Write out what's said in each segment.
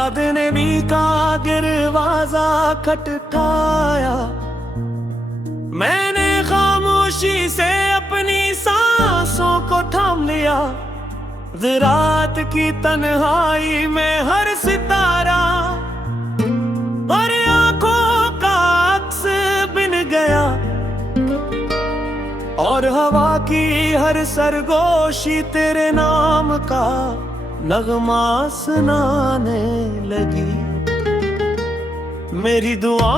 याद ने भी का दरवाजा खटखटाया। मैंने खामोशी से अपनी सांसों को थाम लिया। रात की तन्हाई में हर सितारा और आंखों का अक्स बिन गया, और हवा की हर सरगोशी तेरे नाम का नगमा सुनाने लगी। मेरी दुआ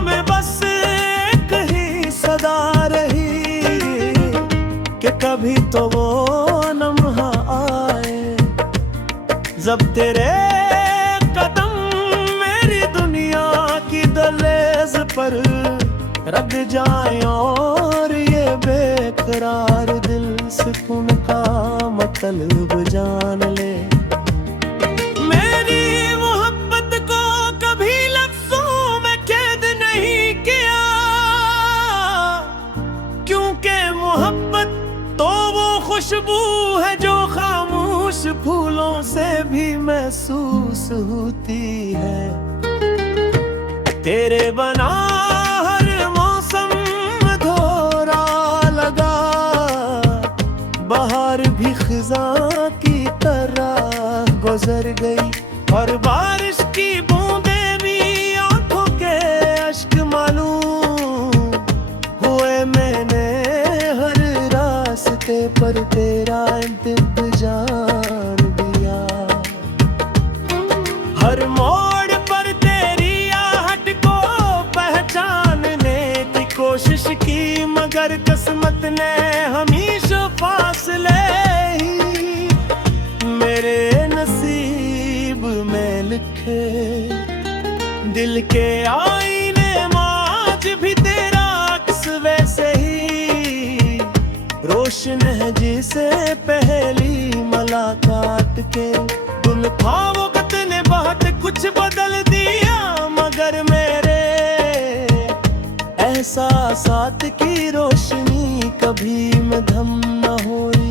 में बस एक ही सदा रही कि कभी तो वो लम्हा आए जब तेरे कदम मेरी दुनिया की दहलीज पर रख जाए और ये बेकरार दिल सुकून का मतलब जान ले। मेरी मोहब्बत को कभी लफ्जों में कैद नहीं किया, क्योंकि मोहब्बत तो वो खुशबू है जो खामोश फूलों से भी महसूस होती है। तेरे बना बहार भी खिज़ां की तरह गुजर गई, और बारिश की बूंदें भी आंखों के अश्क मालूम हुए। मैंने हर रास्ते पर तेरा इंतजार दिया, हर मोड़ पर तेरी आहट को पहचानने की कोशिश की, मगर किस्मत ने हमेशा फासले ही मेरे नसीब में लिखे। दिल के आईने में आज भी तेरा अक्स वैसे ही रोशन है जिसे पहली मुलाकात के। दुल्हा वक्त ने बहुत कुछ बदल दिया, मगर मेरे एहसासात की रोशनी कभी मध्यम न हुई।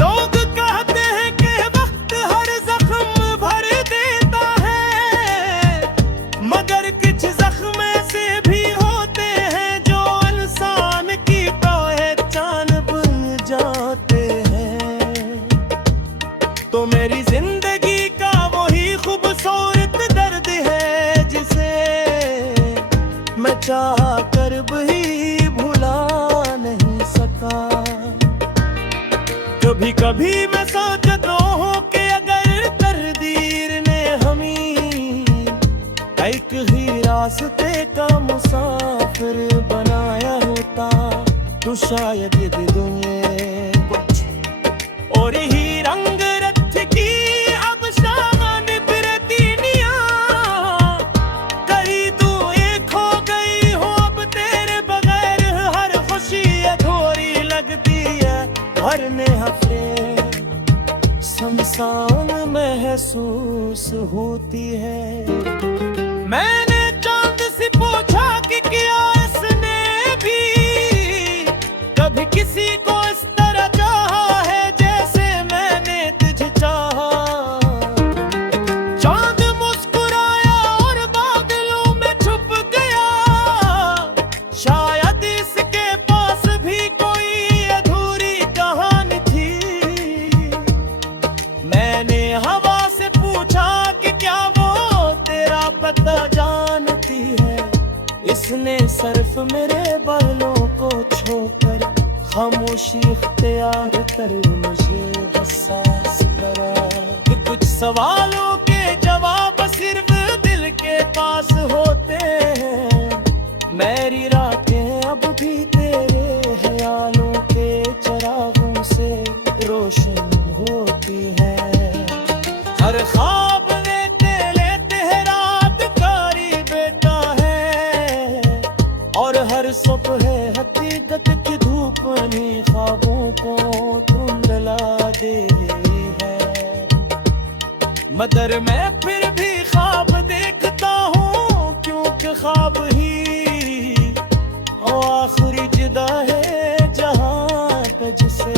लोग कहते हैं कि वक्त हर जख्म भर देता है, मगर कुछ जख्म ऐसे भी होते हैं जो इंसान की पहचान बन जाते हैं। तो मेरी जिंदगी का वही खूबसूरत दर्द है जिसे मैं चाह कर भी भुला नहीं सका। कभी कभी मैं सोचता हूँ कि अगर तकदीर ने हमें एक ही रास्ते का मुसाफिर बनाया होता, तो शायद ये दुनिया कुछ और ही रंग रच की अब शान बिरतीनिया। कहीं तू एक हो गई हो, अब तेरे बगैर हर खुशी अधूरी लगती है। हर हफ्ते शमशान महसूस होती है। मैंने चांद से पूछा कि क्या इसने भी कभी किसी को इस तरह चाहा है जैसे मैंने तुझे चाहा। चांद मुस्कुराया और बादलों में छुप गया, शायद इसके पास भी कोई अधूरी कहानी थी। मैंने हवा से पूछा कि क्या वो तेरा पता जानती है। इसने सिर्फ मेरे बालों को छोकर खामोशी इख्तियार कर मुझे एहसास करा कि कुछ सवालों के जवाब सिर्फ दिल के पास होते हैं। मेरी रातें अब भी तेरे ख्यालों के चिरागों से रोशन होती है। हर ख्वाब लेते लेते रात कारी बेटा है, और हर सुबह हकीकत की धूप ने ख्वाबों को धुंधला दे है। मगर मैं फिर भी ख्वाब देखता हूँ, क्योंकि ख्वाब ही आखिरी जुदा है जहाँ पे जिसे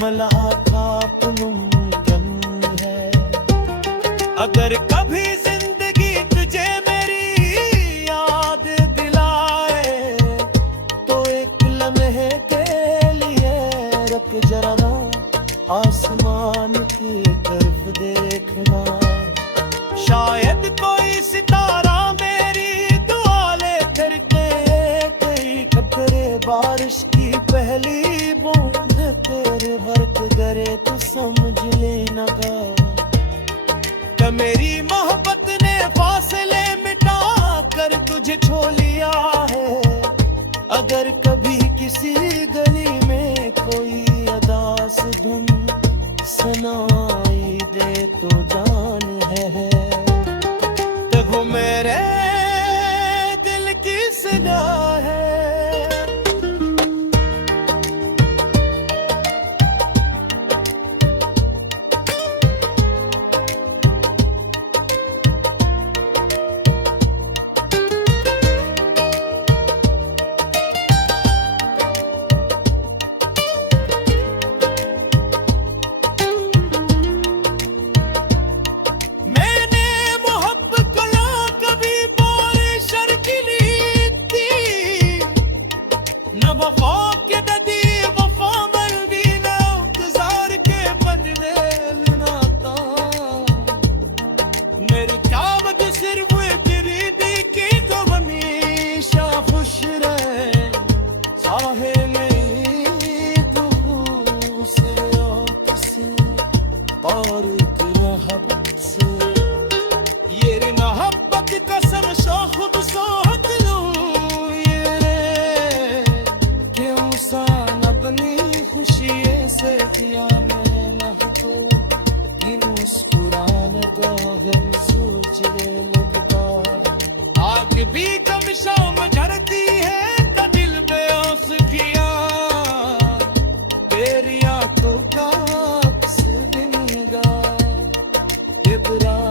मुलाकात मुमकिन है। अगर कभी जिंदगी तुझे मेरी याद दिलाए तो एक लम्हे के लिए रुक जरा ना, आसमान की तरफ देखना। शायद कोई सितारा मेरी दुआ ले करके कई कतरे बारिश की पहली बूंद तेरे बरक करे तो समझ लेना का मेरी मोहब्बत ने फासले मिटा कर तुझे छो लिया है। अगर कभी किसी गली में कोई अदास धुन सुनाई दे तो जान है वो मेरे दिल की सदा है। वफा के ददी वफा बंदी ना इंतजार के बंदे नाता मेरी क्या वजह सिर्फ तेरी देखी तो हमेशा खुश रहे चाहे नहीं तू से और मोहब्बत से ये मोहब्बत कसम शाहुद साहत खुशी से किया मैंने तो इन मुस्कुराने का गम सोचने लगता। आग भी कम शाम झरती है तो दिल बेहोश किया तेरी आंखों का अक्स बिनगा इब्राहिम